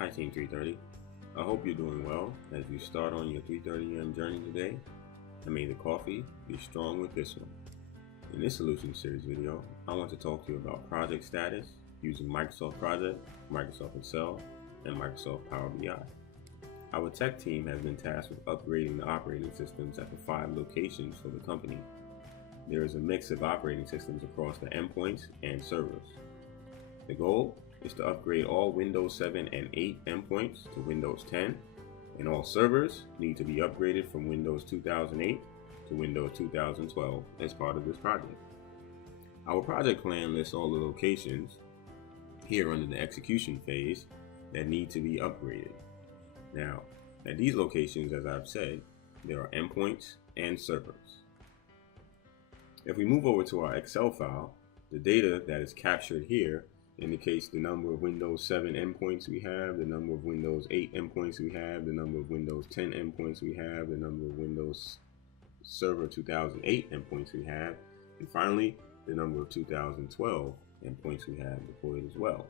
Hi Team 330. I hope you're doing well as you start on your 330M journey today, and may the coffee be strong with this one. In this solution series video, I want to talk to you about project status using Microsoft Project, Microsoft Excel, and Microsoft Power BI. Our tech team has been tasked with upgrading the operating systems at the 5 locations for the company. There is a mix of operating systems across the endpoints and servers. The goal is to upgrade all Windows 7 and 8 endpoints to Windows 10, and all servers need to be upgraded from Windows 2008 to Windows 2012 as part of this project. Our project plan lists all the locations here under the execution phase that need to be upgraded. Now, at these locations, as I've said, there are endpoints and servers. If we move over to our Excel file, the data that is captured here indicates the number of Windows 7 endpoints we have, the number of Windows 8 endpoints we have, the number of Windows 10 endpoints we have, the number of Windows Server 2008 endpoints we have, and finally, the number of 2012 endpoints we have deployed as well.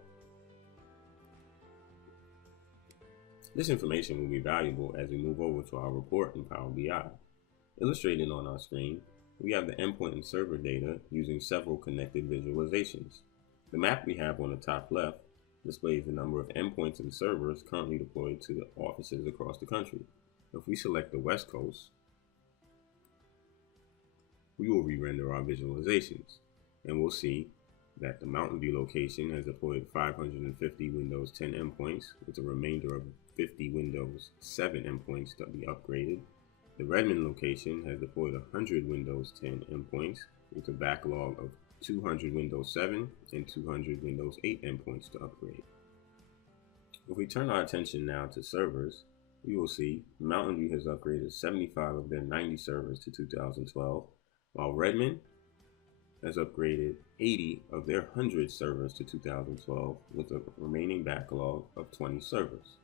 This information will be valuable as we move over to our report in Power BI. Illustrated on our screen, we have the endpoint and server data using several connected visualizations. The map we have on the top left displays the number of endpoints and servers currently deployed to the offices across the country. If we select the West Coast, we will re-render our visualizations, and we'll see that the Mountain View location has deployed 550 Windows 10 endpoints with a remainder of 50 Windows 7 endpoints to be upgraded. The Redmond location has deployed 100 Windows 10 endpoints with a backlog of 200 Windows 7 and 200 Windows 8 endpoints to upgrade. If we turn our attention now to servers, we will see Mountain View has upgraded 75 of their 90 servers to 2012, while Redmond has upgraded 80 of their 100 servers to 2012 with a remaining backlog of 20 servers.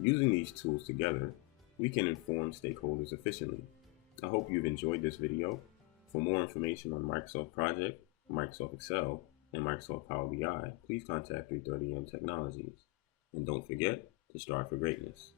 Using these tools together, we can inform stakeholders efficiently. I hope you've enjoyed this video. For more information on Microsoft Project, Microsoft Excel, and Microsoft Power BI, please contact 330M Technologies. And don't forget to strive for greatness.